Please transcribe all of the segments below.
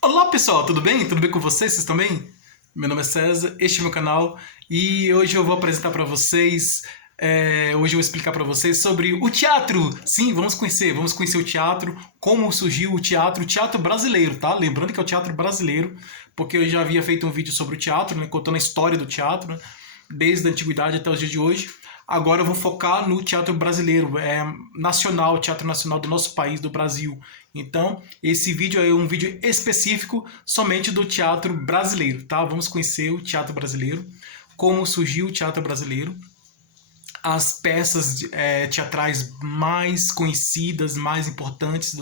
Olá pessoal, tudo bem? Tudo bem com vocês? Vocês estão bem? Meu nome é César, este é meu canal e hoje eu vou apresentar para vocês, hoje eu vou explicar para vocês sobre o teatro. Sim, vamos conhecer o teatro, como surgiu o teatro brasileiro, tá? Lembrando que é o teatro brasileiro, porque eu já havia feito um vídeo sobre o teatro, né, contando a história do teatro, né, desde a antiguidade até os dias de hoje. Agora eu vou focar no teatro brasileiro, nacional, teatro nacional do nosso país, do Brasil. Então, esse vídeo é um vídeo específico somente do teatro brasileiro, tá? Vamos conhecer o teatro brasileiro, como surgiu o teatro brasileiro, as peças teatrais mais conhecidas, mais importantes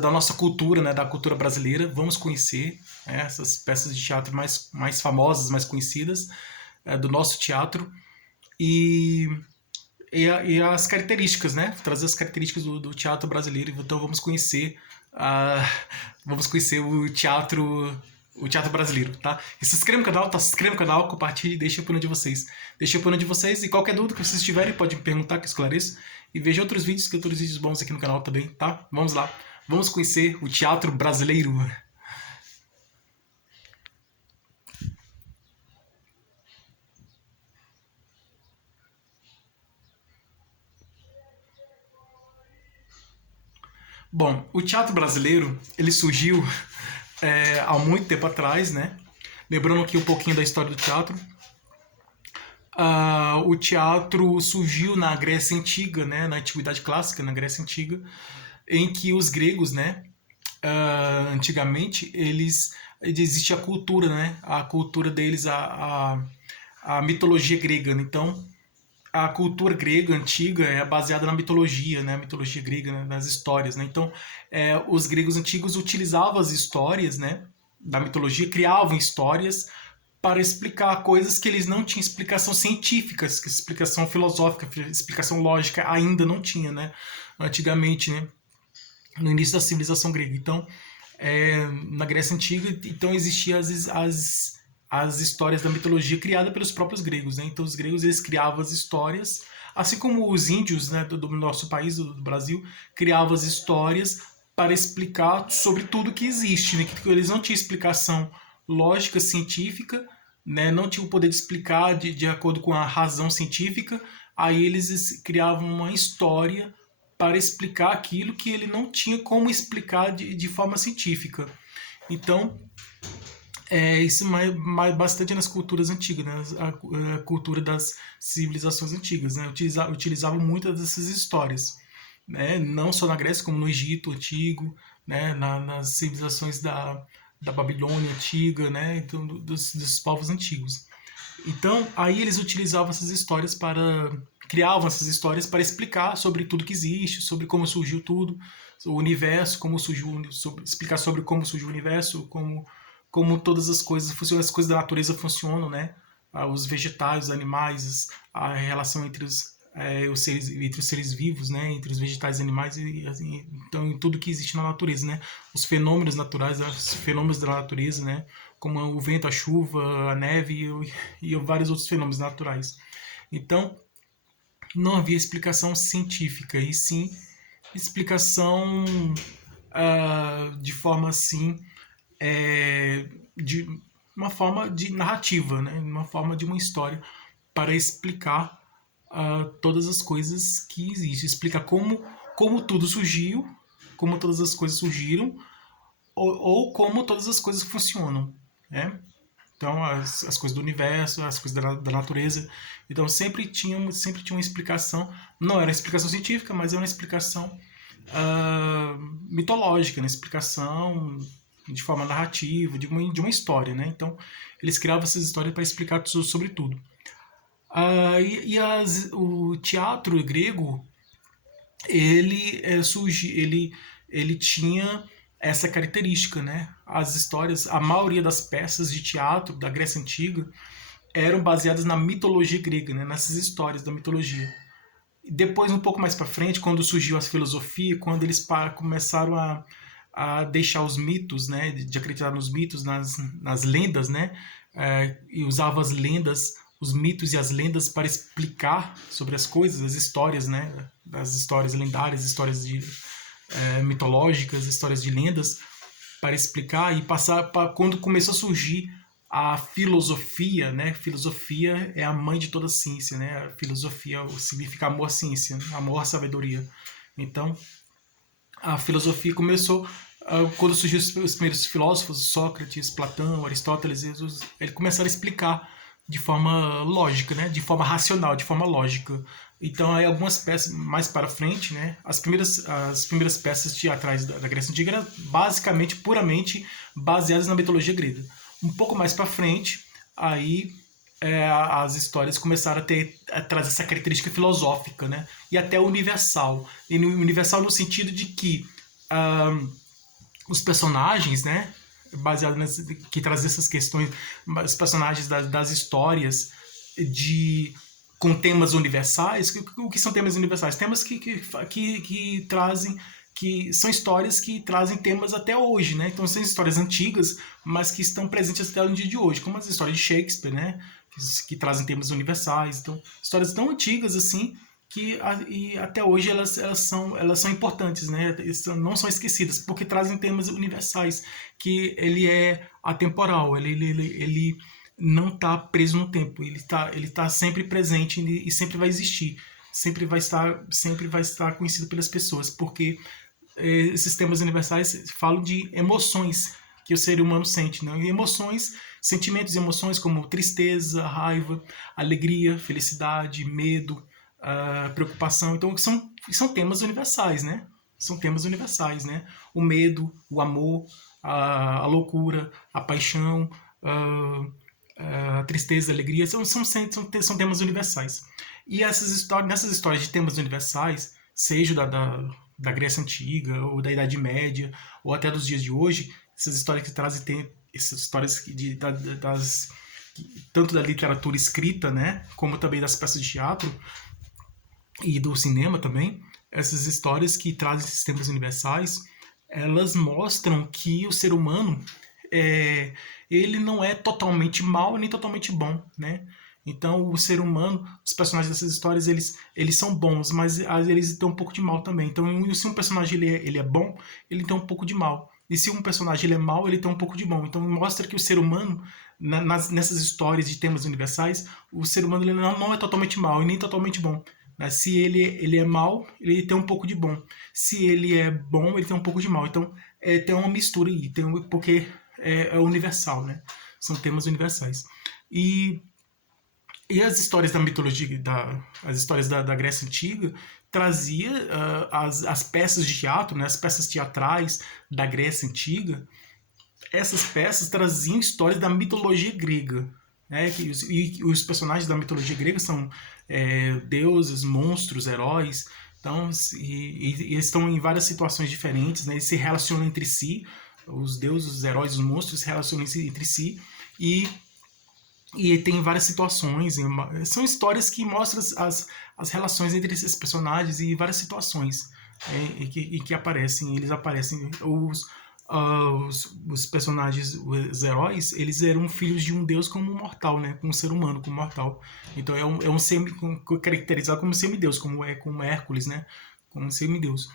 da nossa cultura, né, da cultura brasileira. Vamos conhecer essas peças de teatro mais famosas, mais conhecidas do nosso teatro e, e as características, né? Trazer as características do teatro brasileiro. Então uh, vamos conhecer o teatro brasileiro, tá? E se inscreva no canal, tá? Se inscreva no canal, compartilhe e deixe a opinião de vocês. Deixe a opinião de vocês e qualquer dúvida que vocês tiverem, pode me perguntar que eu esclareço. E veja outros vídeos, que outros vídeos bons aqui no canal também, tá? Vamos lá. Vamos conhecer o teatro brasileiro. Bom, o teatro brasileiro, ele surgiu há muito tempo atrás, né? Lembrando aqui um pouquinho da história do teatro. O teatro surgiu na Grécia Antiga, né? Na Antiguidade Clássica, na Grécia Antiga, em que os gregos, né? Antigamente, existe a cultura, né? A cultura deles, a mitologia grega. Então, a cultura grega antiga é baseada na mitologia, né? A mitologia grega, né? Nas histórias, né? Então, os gregos antigos utilizavam as histórias, né? Da mitologia, criavam histórias para explicar coisas que eles não tinham explicação científica, explicação filosófica, explicação lógica ainda não tinha, né? Antigamente, né? No início da civilização grega. Então, na Grécia Antiga, então existiam as histórias da mitologia criada pelos próprios gregos, né? Então os gregos eles criavam as histórias, assim como os índios, né, do nosso país, do Brasil, criavam as histórias para explicar sobre tudo que existe, né? Que eles não tinham explicação lógica científica, né? Não tinham o poder de explicar de acordo com a razão científica. Aí eles criavam uma história para explicar aquilo que ele não tinha como explicar de forma científica. Então, isso bastante nas culturas antigas, né? A cultura das civilizações antigas, né? Utilizavam muitas dessas histórias, né? Não só na Grécia, como no Egito antigo, né? Nas civilizações da Babilônia antiga, né? Então, dos povos antigos. Então, aí eles utilizavam essas histórias criavam essas histórias para explicar sobre tudo que existe, sobre como surgiu tudo, o universo, como surgiu, explicar sobre como surgiu o universo, como todas as coisas funcionam, as coisas da natureza funcionam, né? Os vegetais, os animais, a relação entre os seres vivos, né? Entre os vegetais e animais, assim, então em tudo que existe na natureza, né? Os fenômenos naturais, os fenômenos da natureza, né? Como o vento, a chuva, a neve e vários outros fenômenos naturais. Então, não havia explicação científica, e sim explicação de forma assim, de uma forma de narrativa, né? Uma forma de uma história para explicar todas as coisas que existem, explicar como tudo surgiu, como todas as coisas surgiram, ou como todas as coisas funcionam, né? Então, as coisas do universo, as coisas da natureza. Então, sempre tinha uma explicação. Não era uma explicação científica, mas era uma explicação mitológica, uma explicação de forma narrativa, de uma história, né? Então, eles criavam essas histórias para explicar sobre tudo. O teatro grego, ele tinha essa característica, né? As histórias, a maioria das peças de teatro da Grécia Antiga eram baseadas na mitologia grega, né? Nessas histórias da mitologia. Depois, um pouco mais para frente, quando surgiu a filosofia, quando eles começaram a deixar os mitos, né? De acreditar nos mitos, nas lendas, né? E usava as lendas, os mitos e as lendas para explicar sobre as coisas, as histórias, né? As histórias lendárias, histórias mitológicas, histórias de lendas. para explicar e passar para quando começou a surgir a filosofia, né? Filosofia é a mãe de toda ciência, né? A filosofia significa amor à ciência, amor à sabedoria. Então, a filosofia começou quando surgiu os primeiros filósofos, Sócrates, Platão, Aristóteles, eles começaram a explicar de forma lógica, né? De forma racional, de forma lógica. Então, aí algumas peças mais para frente, né? As primeiras peças teatrais da Grécia Antiga eram basicamente, puramente baseadas na mitologia grega. Um pouco mais para frente, aí as histórias começaram a trazer essa característica filosófica, né? E até universal. E universal no sentido de que ah, os personagens, né? Baseado que trazem essas questões, os personagens das histórias de com temas universais. O que são temas universais? Temas que trazem, que são histórias que trazem temas até hoje, né? Então são histórias antigas, mas que estão presentes até no dia de hoje, como as histórias de Shakespeare, né? Que trazem temas universais. Então, histórias tão antigas assim que e até hoje elas são importantes, né? Não são esquecidas, porque trazem temas universais, que ele é atemporal, ele não está preso no tempo, ele tá sempre presente e sempre vai existir, sempre vai estar conhecido pelas pessoas, porque esses temas universais falam de emoções que o ser humano sente, né? E emoções, sentimentos e emoções como tristeza, raiva, alegria, felicidade, medo, preocupação. Então são temas universais, né? São temas universais, né? O medo, o amor, a loucura, a paixão, a tristeza, a alegria, são temas universais. E nessas histórias de temas universais, seja da Grécia Antiga, ou da Idade Média, ou até dos dias de hoje, essas histórias que trazem essas histórias tanto da literatura escrita, né, como também das peças de teatro e do cinema também, essas histórias que trazem sistemas universais, elas mostram que o ser humano é, ele não é totalmente mal nem totalmente bom, né? Então o ser humano, os personagens dessas histórias, eles são bons, mas eles têm um pouco de mal também. Então se um personagem ele é bom, ele tem um pouco de mal. E se um personagem ele é mal, ele tem um pouco de bom. Então mostra que o ser humano, nessas histórias de temas universais, o ser humano ele não é totalmente mal e nem totalmente bom. Se ele é mal, ele tem um pouco de bom. Se ele é bom, ele tem um pouco de mal. Então tem uma mistura aí, porque é universal, né? São temas universais. E as histórias da mitologia, as histórias da Grécia Antiga, trazia as peças de teatro, né, as peças teatrais da Grécia Antiga. Essas peças traziam histórias da mitologia grega, né, e os personagens da mitologia grega são deuses, monstros, heróis. Então, e eles estão em várias situações diferentes, né, eles se relacionam entre si, os deuses, os heróis, os monstros se relacionam entre si, e tem várias situações, são histórias que mostram as relações entre esses personagens e várias situações em que eles aparecem. Os personagens, os heróis, eles eram filhos de um deus como mortal, né? Como um ser humano, como mortal. Então é um caracterizado como semideus, como Hércules, né? Como um semideus.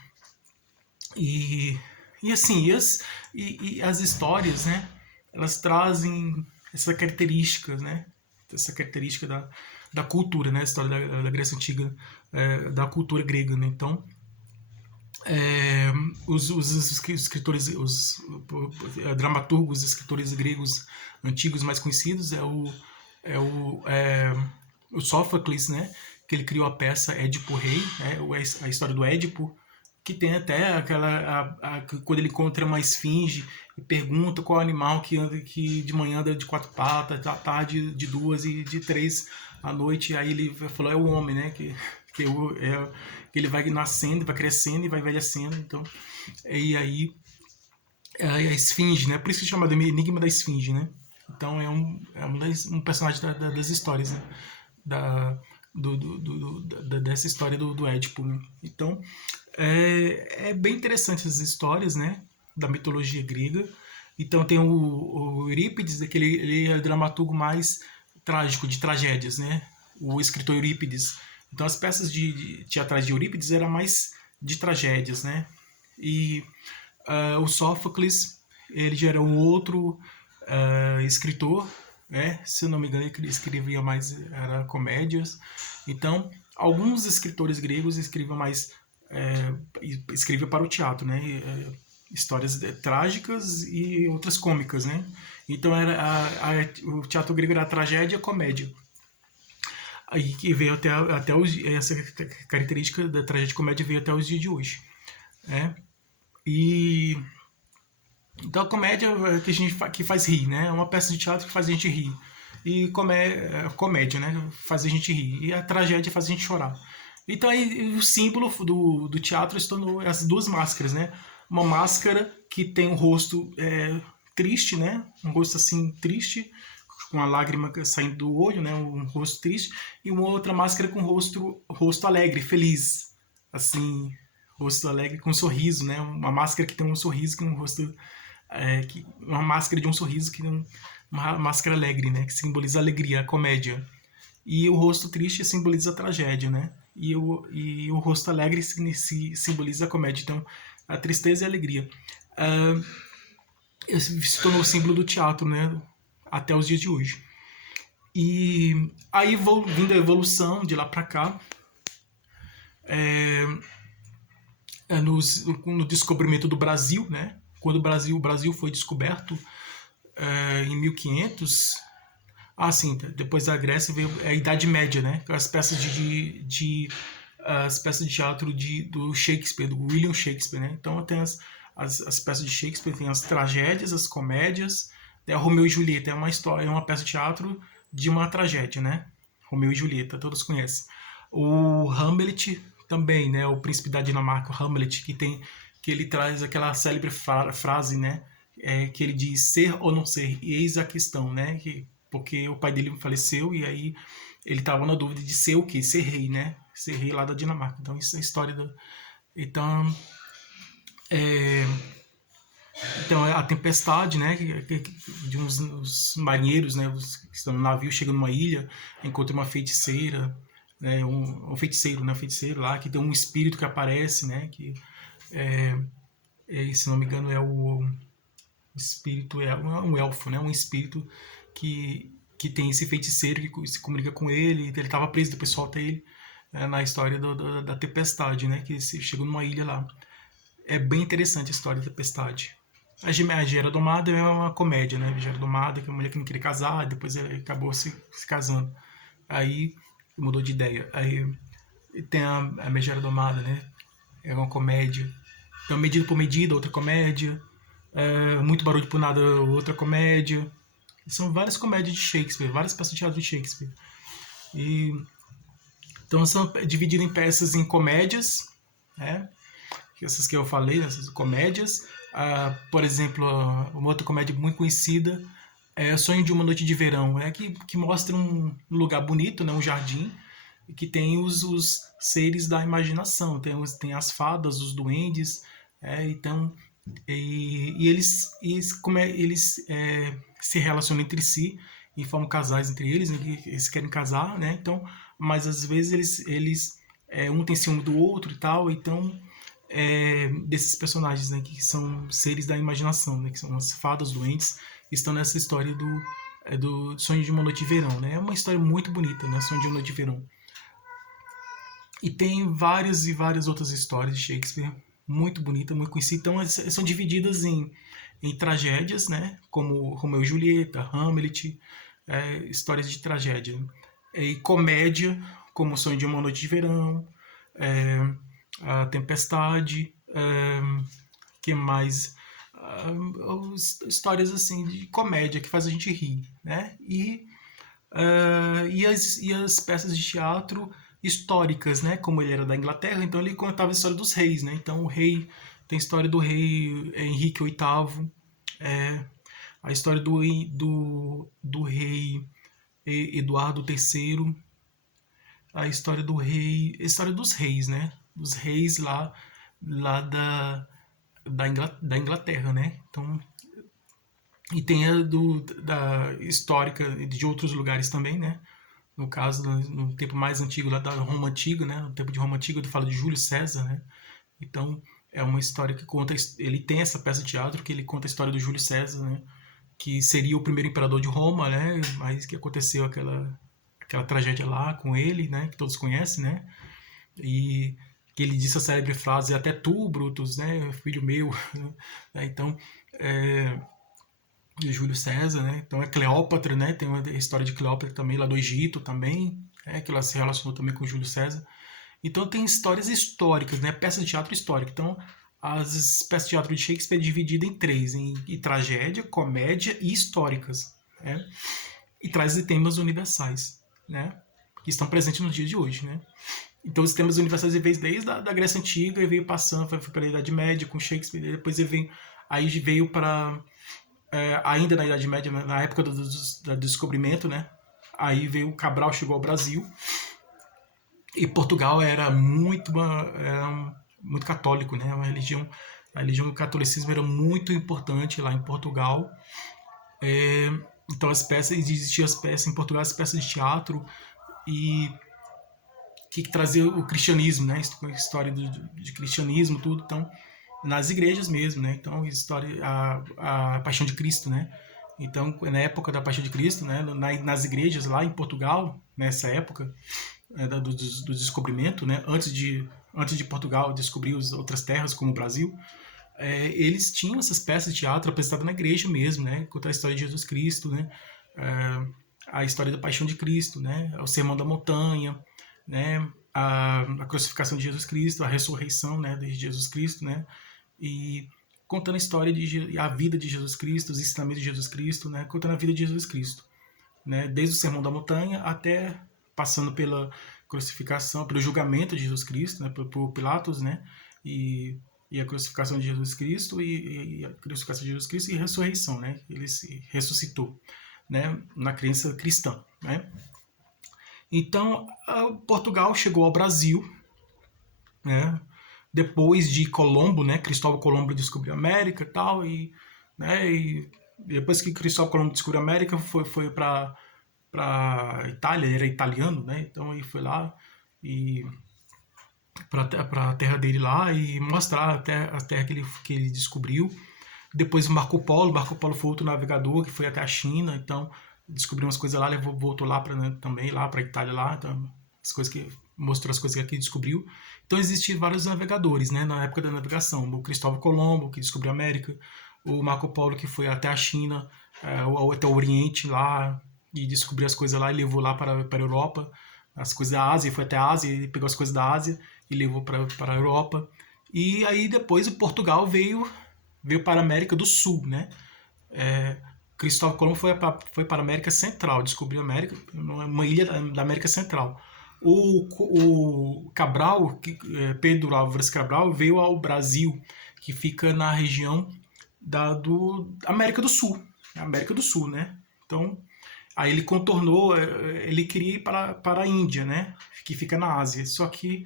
E, e assim, as histórias, né? Elas trazem essa característica, né? Essa característica da cultura, né? A história da Grécia Antiga, da cultura grega, né? Então, os escritores, os dramaturgos, escritores gregos antigos mais conhecidos o Sófocles, né? Que ele criou a peça Édipo Rei, né? A história do Édipo, que tem até quando ele encontra uma esfinge e pergunta qual animal que de manhã anda de quatro patas, à tarde de duas e de três à noite. Aí ele falou, é o homem, né? Que ele vai nascendo, vai crescendo e vai envelhecendo. Então, e aí a esfinge, né? Por isso que chama de Enigma da Esfinge, né? Então um personagem das histórias, né? Da, dessa história do Édipo. Né? Então, é bem interessante essas histórias, né? Da mitologia grega. Então tem o Eurípides, que ele é o dramaturgo mais trágico, de tragédias, né? O escritor Eurípides. Então as peças de teatrais de Eurípides eram mais de tragédias, né? E o Sófocles, ele já era um outro escritor, né? Se eu não me engano, ele escrevia mais era comédias. Então, alguns escritores gregos escreviam mais escreviam para o teatro, né? Histórias trágicas e outras cômicas, né? Então era o teatro grego era a tragédia e a comédia. Aí que veio até essa característica da tragédia e comédia veio até os dias de hoje, né? E então a comédia que a gente que faz rir, né? É uma peça de teatro que faz a gente rir. E comédia, né? Faz a gente rir. E a tragédia faz a gente chorar. Então aí o símbolo do teatro se tornou as duas máscaras, né? Uma máscara que tem um rosto triste, né? Um rosto assim triste, com a lágrima saindo do olho, né? Um rosto triste. E uma outra máscara com rosto alegre, feliz. Assim, rosto alegre com um sorriso, né? Uma máscara que tem um sorriso com um rosto uma máscara de um sorriso que uma máscara alegre, né, que simboliza a alegria, a comédia. E o rosto triste simboliza a tragédia, né? E o rosto alegre simboliza a comédia. Então, a tristeza e a alegria. Se tornou o símbolo do teatro, né? Até os dias de hoje. E aí, vindo a evolução de lá para cá, no descobrimento do Brasil, né? Quando o Brasil foi descoberto em 1500, sim, depois da Grécia veio a Idade Média, né? As peças as peças de teatro do Shakespeare, do William Shakespeare, né? Então tem as peças de Shakespeare, tem as tragédias, as comédias, tem a Romeu e Julieta, é uma história, é uma peça de teatro de uma tragédia, né? Romeu e Julieta, todos conhecem. O Hamlet também, né? O príncipe da Dinamarca, o Hamlet, que ele traz aquela célebre frase, né? Que ele diz ser ou não ser, e eis a questão, né? Porque o pai dele faleceu e aí ele estava na dúvida de ser o quê? Ser rei, né? Ser rei lá da Dinamarca. Então isso é a história da. Então, então a tempestade, né? De uns marinheiros, né? Que estão no navio chegando numa ilha, encontram uma feiticeira, né? Um feiticeiro, né? Um feiticeiro lá que tem um espírito que aparece, né? Que se não me engano é o espírito é um elfo, né? Um espírito que tem esse feiticeiro que se comunica com ele. Ele estava preso, depois solta ele na história da tempestade, né? Que chegou numa ilha lá. É bem interessante a história da tempestade. A Gera Domada é uma comédia, né? A Gera Domada, que é uma mulher que não queria casar, depois ele acabou se casando. Aí mudou de ideia. Aí tem a Megera Domada, né? É uma comédia. Então, Medida por Medida, outra comédia. Muito Barulho por Nada, outra comédia. São várias comédias de Shakespeare, várias peças de teatro de Shakespeare. E, então são divididas em peças em comédias, né? Essas que eu falei, essas comédias. Por exemplo, uma outra comédia muito conhecida é Sonho de uma Noite de Verão, que mostra um lugar bonito, né? Um jardim, que tem os seres da imaginação, tem as fadas, os duendes, então eles se relacionam entre si e formam casais entre eles, né, que eles querem casar, né? Então, mas às vezes eles um tem ciúme do outro e tal, então desses personagens, né, que são seres da imaginação, né, que são as fadas doentes, estão nessa história do Sonho de uma Noite de Verão, né? É uma história muito bonita, né? Sonho de uma Noite de Verão. E tem várias e várias outras histórias de Shakespeare muito bonita, muito conhecida. Então, são divididas em tragédias, né? Como Romeu e Julieta, Hamlet, histórias de tragédia. E comédia, como O Sonho de uma Noite de Verão, A Tempestade, que mais? Histórias assim de comédia que faz a gente rir, né? E as peças de teatro históricas, né? Como ele era da Inglaterra, então ele contava a história dos reis, né? Então o rei tem a história do rei Henrique VIII, a história do rei Eduardo III, a história a história dos reis, né? Dos reis lá da Inglaterra, né? Então e tem a da histórica de outros lugares também, né? No caso, no tempo mais antigo, lá da Roma Antiga, né? No tempo de Roma Antiga, eu falo de Júlio César, né? Então, é uma história que conta, ele tem essa peça de teatro que ele conta a história do Júlio César, né? Que seria o primeiro imperador de Roma, né? Mas que aconteceu aquela tragédia lá com ele, né? Que todos conhecem, né? E que ele disse a célebre frase: até tu, Brutus, né? Filho meu. Né? Então, é, de Júlio César, né? Então é Cleópatra, né? Tem uma história de Cleópatra também, lá do Egito também, que ela se relacionou também com Júlio César. Então tem histórias históricas, né? Peças de teatro histórica. Então as peças de teatro de Shakespeare é dividida em três, em tragédia, comédia e históricas, né? E traz temas universais, né? Que estão presentes no dia de hoje, né? Então os temas universais veio desde a da Grécia Antiga e veio passando, foi pela Idade Média com Shakespeare, depois aí veio para ainda na Idade Média, na época do descobrimento, né? Aí veio Cabral, chegou ao Brasil, e Portugal era muito católico, né? A religião do catolicismo era muito importante lá em Portugal. É, então existiam as peças em Portugal, as peças de teatro e que trazia o cristianismo, né? História de cristianismo, tudo. Então, nas igrejas mesmo, né? Então, a Paixão de Cristo, né? Então, na época da Paixão de Cristo, né? Nas igrejas lá em Portugal, nessa época do descobrimento, né? Antes de Portugal descobrir outras terras como o Brasil, eles tinham essas peças de teatro apresentadas na igreja mesmo, né? Contar a história de Jesus Cristo, né? A história da Paixão de Cristo, né? O Sermão da Montanha, né? A crucificação de Jesus Cristo, a ressurreição, né, de Jesus Cristo, né? E contando a história a vida de Jesus Cristo, os ensinamentos de Jesus Cristo, né? Contando a vida de Jesus Cristo, né? Desde o Sermão da Montanha até passando pela crucificação, pelo julgamento de Jesus Cristo, né? Por Pilatos, né? E a crucificação de Jesus Cristo e a crucificação de Jesus Cristo e a ressurreição, né? Ele se ressuscitou, né? Na crença cristã, né? Então, Portugal chegou ao Brasil, né? Depois de Colombo, né? Cristóvão Colombo descobriu a América e tal, né? E depois que Cristóvão Colombo descobriu a América, foi para Itália, ele era italiano, né? Então ele foi lá e para a terra dele lá e mostrar a terra que ele descobriu. Depois Marco Polo foi outro navegador que foi até a China, então descobriu umas coisas lá, voltou lá também lá para a Itália lá, então, as coisas que mostrou as coisas que aqui descobriu. Então existiam vários navegadores, né, na época da navegação. O Cristóvão Colombo que descobriu a América, o Marco Polo que foi até a China, até o Oriente lá e descobriu as coisas lá e levou lá para a Europa, as coisas da Ásia, foi até a Ásia, ele pegou as coisas da Ásia e levou para a Europa. E aí depois o Portugal veio para a América do Sul, né? Cristóvão Colombo foi para a América Central, descobriu a América, uma ilha da América Central. O Cabral, Pedro Álvares Cabral, veio ao Brasil, que fica na região do América do Sul, né? Então, aí ele contornou, ele queria ir para a Índia, né? Que fica na Ásia. Só que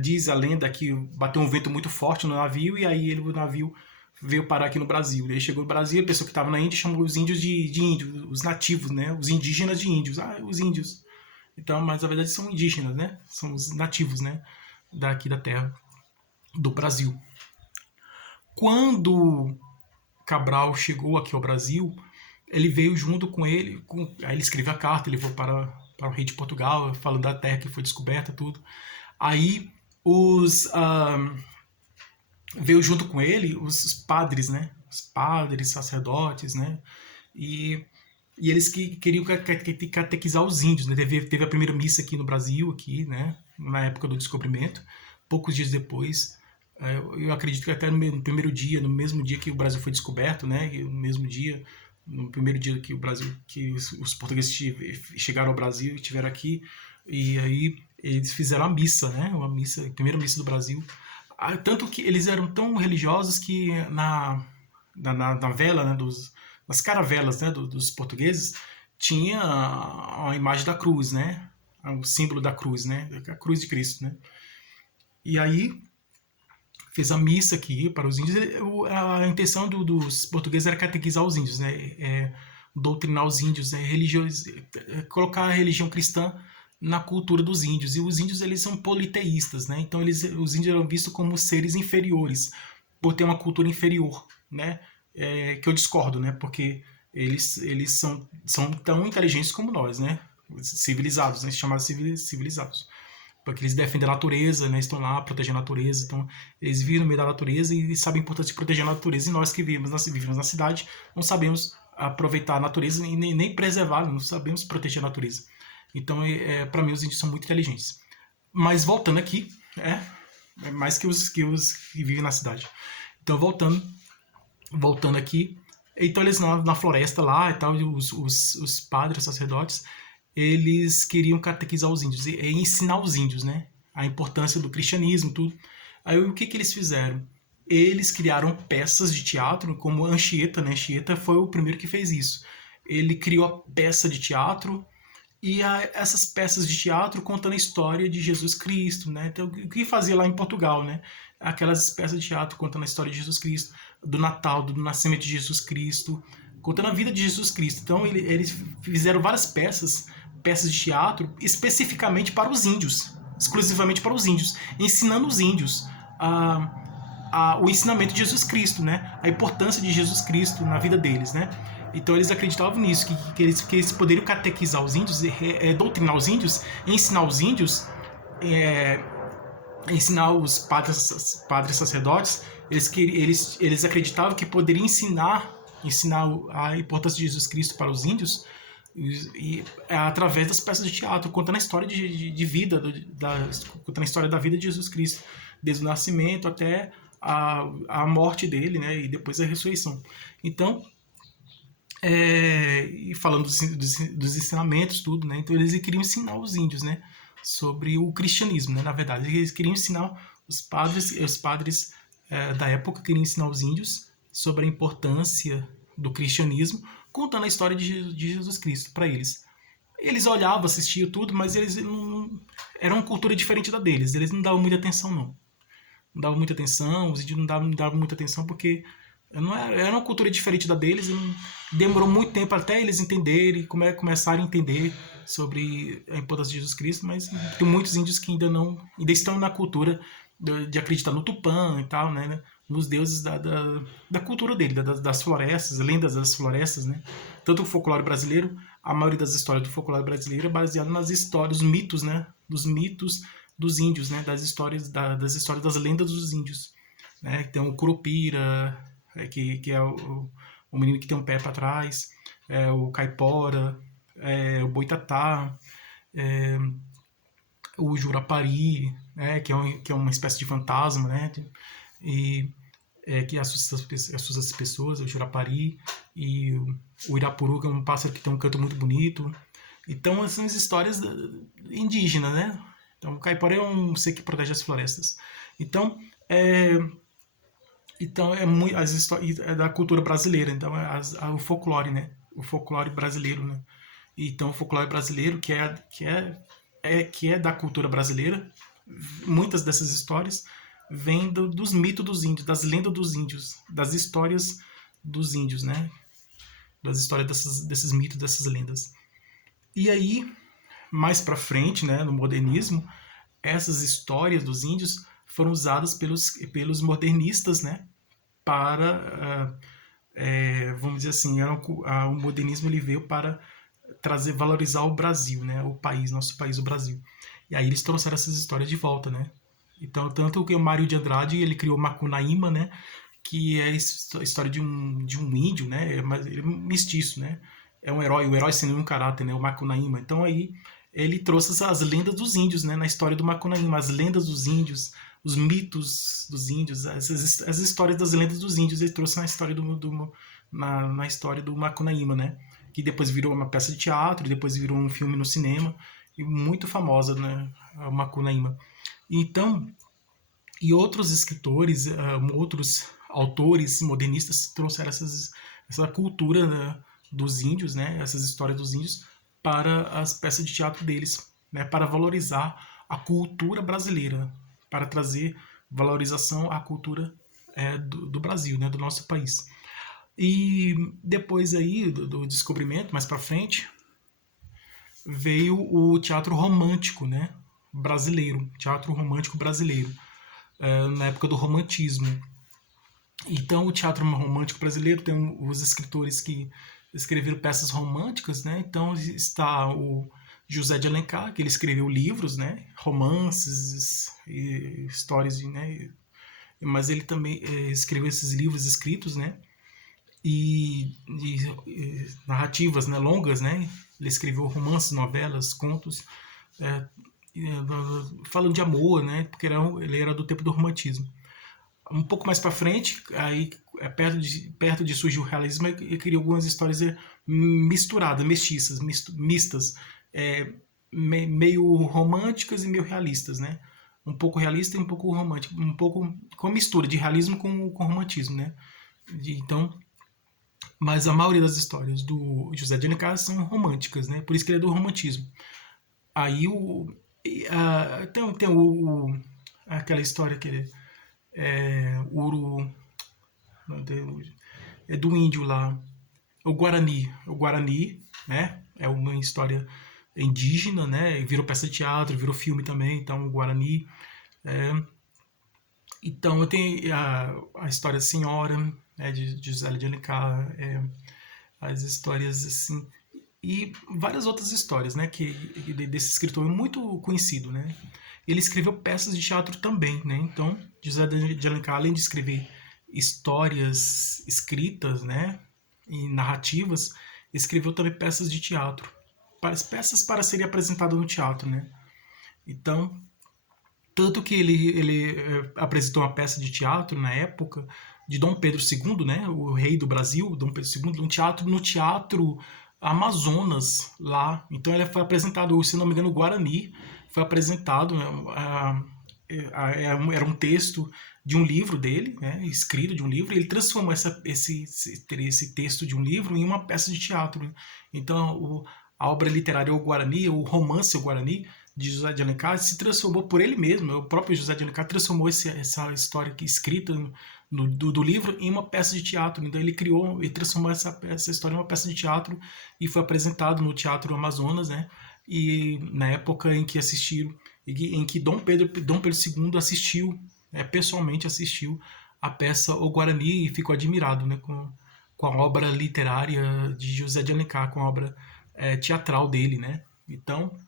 diz a lenda que bateu um vento muito forte no navio e aí o navio veio parar aqui no Brasil. Ele chegou no Brasil, a pessoa que estava na Índia chamou os índios de índios, os nativos, né? Os indígenas de índios. Os índios. Então, mas na verdade são indígenas, né? São os nativos, né? Daqui da terra, do Brasil. Quando Cabral chegou aqui ao Brasil, ele veio junto com ele, aí ele escreveu a carta, ele levou para o rei de Portugal, falando da terra que foi descoberta, tudo. Aí veio junto com ele os padres, né? Os padres, sacerdotes, né? E eles queriam catequizar os índios, né? Teve a primeira missa aqui no Brasil, aqui, né? Na época do descobrimento. Poucos dias depois, eu acredito que até no primeiro dia, no mesmo dia que o Brasil foi descoberto, né? No mesmo dia, no primeiro dia que os portugueses chegaram ao Brasil e estiveram aqui, e aí eles fizeram a missa, né? A primeira missa do Brasil. Tanto que eles eram tão religiosos que na vela, né, nas caravelas, né, dos portugueses, tinha a imagem da cruz, né? O símbolo da cruz, né? A cruz de Cristo, né? E aí fez a missa aqui para os índios. A intenção dos portugueses era catequizar os índios, né? Doutrinar os índios, colocar a religião cristã na cultura dos índios. E os índios, eles são politeístas, né? Então os índios eram vistos como seres inferiores, por ter uma cultura inferior, né? Que eu discordo, né? Porque eles são tão inteligentes como nós, né? Civilizados, né? Chamados civilizados. Porque eles defendem a natureza, né? Estão lá protegendo a natureza. Então, eles vivem no meio da natureza e sabem a importância de proteger a natureza. E nós que vivemos na cidade não sabemos aproveitar a natureza e nem preservar, não sabemos proteger a natureza. Então, para mim, os índios são muito inteligentes. Mas voltando aqui, é mais que os que vivem na cidade. Então, voltando aqui, então eles na floresta lá e tal, os padres, os sacerdotes, eles queriam catequizar os índios e ensinar os índios, né? A importância do cristianismo, tudo. Aí o que eles fizeram? Eles criaram peças de teatro, como Anchieta, né? Anchieta foi o primeiro que fez isso. Ele criou a peça de teatro e essas peças de teatro contando a história de Jesus Cristo, né? Então, o que fazia lá em Portugal, né? Aquelas peças de teatro contando a história de Jesus Cristo, do Natal, do nascimento de Jesus Cristo, contando a vida de Jesus Cristo. Então, eles fizeram várias peças de teatro especificamente para os índios, exclusivamente para os índios, ensinando os índios o ensinamento de Jesus Cristo, né? A importância de Jesus Cristo na vida deles, né? Então eles acreditavam nisso, que eles poderiam catequizar os índios, doutrinar os índios, ensinar os índios, ensinar os padres sacerdotes. Eles acreditavam que poderiam ensinar a importância de Jesus Cristo para os índios através das peças de teatro, contando a história de vida, contando a história da vida de Jesus Cristo, desde o nascimento até a morte dele, né, e depois a ressurreição. Então, e falando dos ensinamentos, tudo, né, então eles queriam ensinar os índios, né, sobre o cristianismo, né, na verdade. Eles queriam ensinar os padres da época queriam ensinar os índios sobre a importância do cristianismo, contando a história de Jesus Cristo para eles. Eles olhavam, assistiam tudo, mas eles não... Era uma cultura diferente da deles. Eles não davam muita atenção, não. Não davam muita atenção, os índios não davam muita atenção porque era uma cultura diferente da deles. E demorou muito tempo até eles entenderem, começarem a entender sobre a importância de Jesus Cristo, mas tem muitos índios que ainda estão na cultura de acreditar no Tupã e tal, né? Nos deuses da cultura dele, das florestas, lendas das florestas, né? Tanto o folclore brasileiro, a maioria das histórias do folclore brasileiro é baseada nas histórias, os mitos, né? Dos mitos dos índios, né? Das histórias das lendas dos índios, né? Então o Curupira, que é o menino que tem um pé para trás, o Caipora, o Boitatá, o Jurapari, né? Que é uma espécie de fantasma, né? E que assusta as pessoas, o Jurapari, e o Irapuru, que é um pássaro que tem um canto muito bonito. Então, são as histórias indígenas, né? Então, o Caipora é um ser que protege as florestas. Então, muito as histórias da cultura brasileira. Então, o folclore, né? O folclore brasileiro, né? Então, o folclore brasileiro, que é da cultura brasileira, muitas dessas histórias vêm dos mitos dos índios, das lendas dos índios, das histórias dos índios, né? Das histórias desses mitos, dessas lendas. E aí, mais para frente, né, no modernismo, essas histórias dos índios foram usadas pelos modernistas, né, para, vamos dizer assim, o modernismo ele veio para valorizar o Brasil, né, o país, nosso país, o Brasil. E aí eles trouxeram essas histórias de volta, né. Então, tanto que o Mário de Andrade, ele criou Macunaíma, né, que é a história de um índio, né, ele é mestiço, né, é um herói, o herói sem nenhum caráter, né, o Macunaíma. Então aí ele trouxe as lendas dos índios, né, na história do Macunaíma, as lendas dos índios, os mitos dos índios, as histórias das lendas dos índios, ele trouxe na história na história do Macunaíma, né, que depois virou uma peça de teatro, depois virou um filme no cinema, e muito famosa, né, o Macunaíma. Então, e outros escritores, outros autores modernistas trouxeram essa cultura, né, dos índios, né, essas histórias dos índios para as peças de teatro deles, né, para valorizar a cultura brasileira, para trazer valorização à cultura do Brasil, né, do nosso país. E depois aí do descobrimento, mais para frente, veio o teatro romântico, né? Brasileiro, teatro romântico brasileiro, na época do romantismo. Então, o teatro romântico brasileiro tem os escritores que escreveram peças românticas, né? Então, está o José de Alencar, que ele escreveu livros, né? Romances, e histórias, né? Mas ele também escreveu esses livros escritos, né? E narrativas, né? Longas, né? Ele escreveu romances, novelas, contos, é, falando de amor, né? Porque ele era do tempo do romantismo. Um pouco mais para frente, aí perto de surgir o realismo, eu queria algumas histórias misturadas, mestiças, mistas, é, meio românticas e meio realistas, né? Um pouco realista e um pouco romântico, um pouco com mistura de realismo com romantismo, né? Então, mas a maioria das histórias do José de Alencar são românticas, né? Por isso que ele é do romantismo. Aí tem aquela história que ele Uru, é do índio lá, o Guarani, né? É uma história indígena, né? Virou peça de teatro, virou filme também, então o Guarani. É, então eu tenho a história Senhora, né, de José de Alencar, as histórias assim, e várias outras histórias, né, desse escritor muito conhecido, né? Ele escreveu peças de teatro também, né? Então, José de Alencar, além de escrever histórias escritas, né, e narrativas, escreveu também peças de teatro, peças para serem apresentadas no teatro, né? Então, tanto que ele apresentou uma peça de teatro na época de Dom Pedro II, né, o rei do Brasil, Dom Pedro II, no teatro Amazonas lá. Então ele foi apresentado, se não me engano, o Guarani foi apresentado, né, era um texto de um livro dele, né, escrito de um livro, e ele transformou esse texto de um livro em uma peça de teatro. Né? Então a obra literária O Guarani, o romance O Guarani, de José de Alencar, se transformou por ele mesmo. O próprio José de Alencar transformou essa história aqui escrita do livro em uma peça de teatro. Então ele criou e transformou essa história em uma peça de teatro e foi apresentado no Teatro Amazonas, né? E na época em que assistiram, em que Dom Pedro II assistiu, pessoalmente assistiu a peça O Guarani e ficou admirado, né, com a obra literária de José de Alencar, com a obra teatral dele, né? Então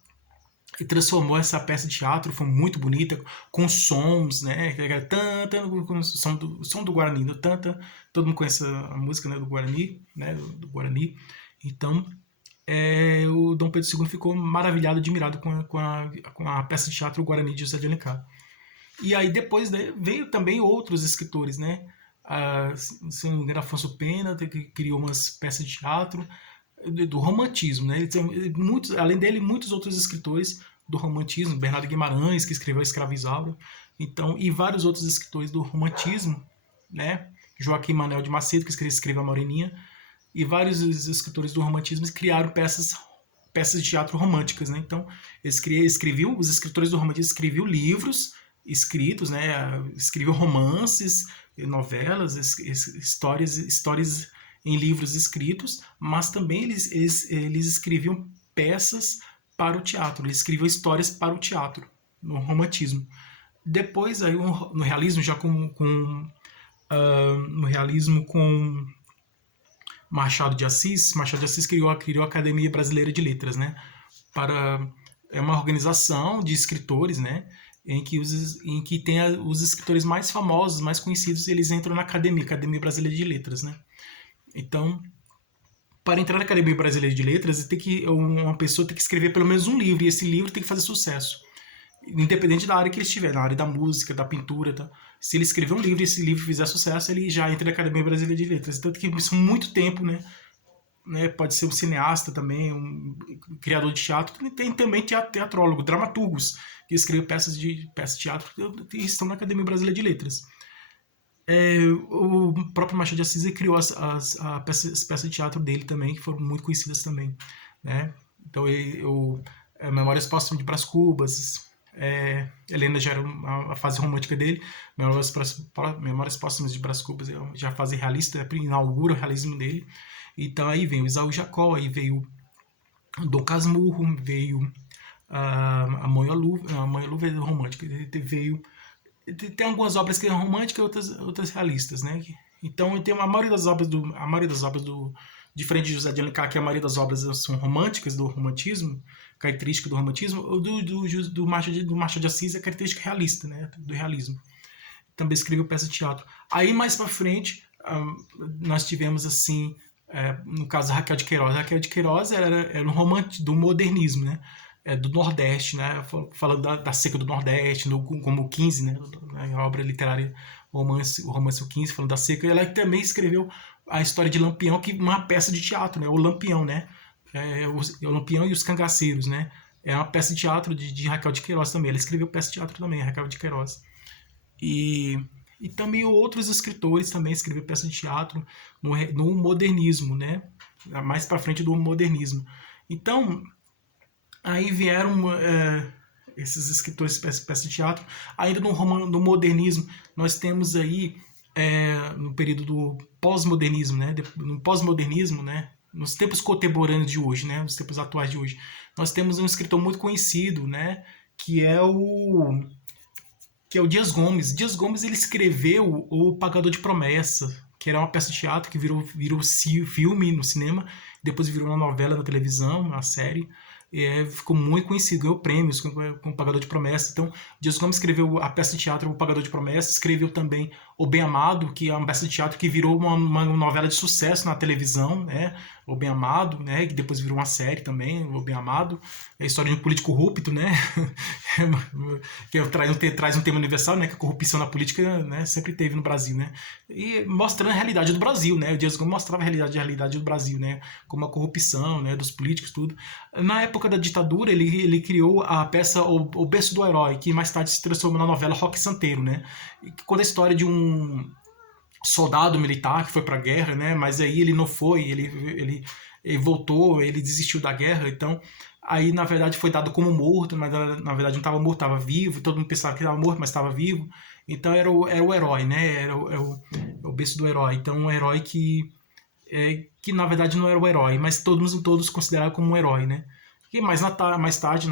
e transformou essa peça de teatro, foi muito bonita, com sons, né? Com o som do Guarani, do tanta, todo mundo conhece a música, né, do Guarani, né? Do Guarani. Então, o Dom Pedro II ficou maravilhado, admirado com a peça de teatro O Guarani de José de Alencar. E aí depois, né, veio também outros escritores, né? Se não me engano, Afonso Pena, que criou umas peças de teatro do romantismo, né? Ele tem muitos, além dele, muitos outros escritores do romantismo, Bernardo Guimarães, que escreveu a Escrava Isaura, então, e vários outros escritores do romantismo, né? Joaquim Manuel de Macedo, que escreveu a Moreninha, e vários escritores do romantismo criaram peças de teatro românticas, né? Então, os escritores do romantismo escreviam livros escritos, né? Escreviam romances, novelas, histórias em livros escritos, mas também eles escreviam peças para o teatro, eles escreviam histórias para o teatro, no romantismo. Depois, aí, no realismo, já no realismo com Machado de Assis criou a Academia Brasileira de Letras, né? É uma organização de escritores, né? Em que tem os escritores mais famosos, mais conhecidos, eles entram na Academia Brasileira de Letras, né? Então, para entrar na Academia Brasileira de Letras, uma pessoa tem que escrever pelo menos um livro, e esse livro tem que fazer sucesso. Independente da área que ele estiver, na área da música, da pintura, tá? Se ele escrever um livro e esse livro fizer sucesso, ele já entra na Academia Brasileira de Letras. Então tem que isso muito tempo, né? Pode ser um cineasta também, um criador de teatro, tem também teatrólogo, dramaturgos que escrevem peças de teatro que estão na Academia Brasileira de Letras. O próprio Machado de Assis criou as peças de teatro dele também, que foram muito conhecidas também, né? Então, Memórias Póstumas de Brás Cubas, Helena já era a fase romântica dele, Memórias Póstumas de Brás Cubas já a fase realista, inaugura o realismo dele. Então aí vem o Isaú Jacó, aí veio Dom Casmurro, veio a Mãe Lu, a Mãe Lu veio romântica, veio tem algumas obras que são românticas e outras realistas, né? Então tem a maioria das obras do diferente de José de Alencar, que a maioria das obras são românticas, do romantismo, característica do romantismo, ou do Machado de Assis é característica realista, né? Do realismo. Também escreveu peça de teatro. Aí mais para frente nós tivemos assim, no caso Raquel de Queiroz. Raquel de Queiroz era um romance do modernismo, né? Do Nordeste, né? Falando da seca do Nordeste, como o 15, né? A obra literária o romance o 15, falando da seca. Ela também escreveu a história de Lampião, que é uma peça de teatro, né? O Lampião, né? O Lampião e os Cangaceiros, né? É uma peça de teatro de Raquel de Queiroz também. Ela escreveu peça de teatro também, Raquel de Queiroz. E, e também outros escritores também escreveram peça de teatro no modernismo, né? Mais para frente do modernismo. Então, aí vieram esses escritores de peça de teatro. Ainda no modernismo, nós temos aí, no período do pós-modernismo, né? No pós-modernismo, né? Nos tempos contemporâneos de hoje, né? Nos tempos atuais de hoje, nós temos um escritor muito conhecido, né? Que é o Dias Gomes. Dias Gomes ele escreveu O Pagador de Promessa, que era uma peça de teatro que virou filme no cinema, depois virou uma novela na televisão, uma série. Ficou muito conhecido, ganhou prêmios com O Pagador de Promessa. Então, Dias Gomes escreveu a peça de teatro O Pagador de Promessa, escreveu também O Bem Amado, que é uma peça de teatro que virou uma novela de sucesso na televisão, né? O Bem Amado, né? Que depois virou uma série também, O Bem Amado. É a história de um político corrupto, né? Que traz um tema universal, né? Que a corrupção na política, né, sempre teve no Brasil, né? E mostrando a realidade do Brasil, né? O Dias Gomes mostrava a realidade do Brasil, né? Como a corrupção, né? Dos políticos, tudo. Na época da ditadura, ele criou a peça O Berço do Herói, que mais tarde se transformou na novela Roque Santeiro, né? E que conta a história de um soldado militar que foi para a guerra, né? Mas aí ele não foi, ele voltou, ele desistiu da guerra, então aí na verdade foi dado como morto, mas na verdade não estava morto, estava vivo, todo mundo pensava que estava morto, mas estava vivo. Então era o herói, né? O berço do herói. Então um herói que na verdade não era o herói, mas todos consideravam como um herói, né? E mais tarde,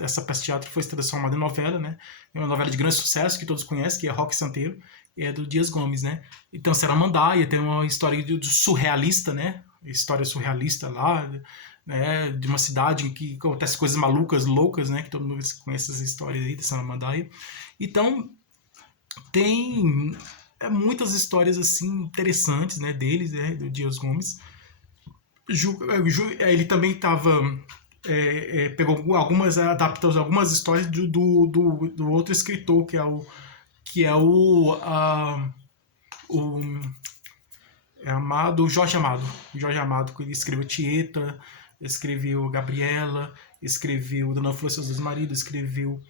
essa peça de teatro foi transformada em novela, né? É uma novela de grande sucesso que todos conhecem, que é Roque Santeiro, e é do Dias Gomes, né? Então, Saramandaia tem uma história do surrealista, né? História surrealista lá, né? De uma cidade em que acontecem coisas malucas, loucas, né? Que todo mundo conhece essa história aí de Saramandaia. Então, tem muitas histórias assim interessantes, né? Deles, né? Do Dias Gomes. Ele também estava pegou adaptou algumas histórias do outro escritor o Jorge Amado. Jorge Amado, que ele escreveu Tieta, escreveu Gabriela, escreveu Dona Flor e seus dois maridos, escreveu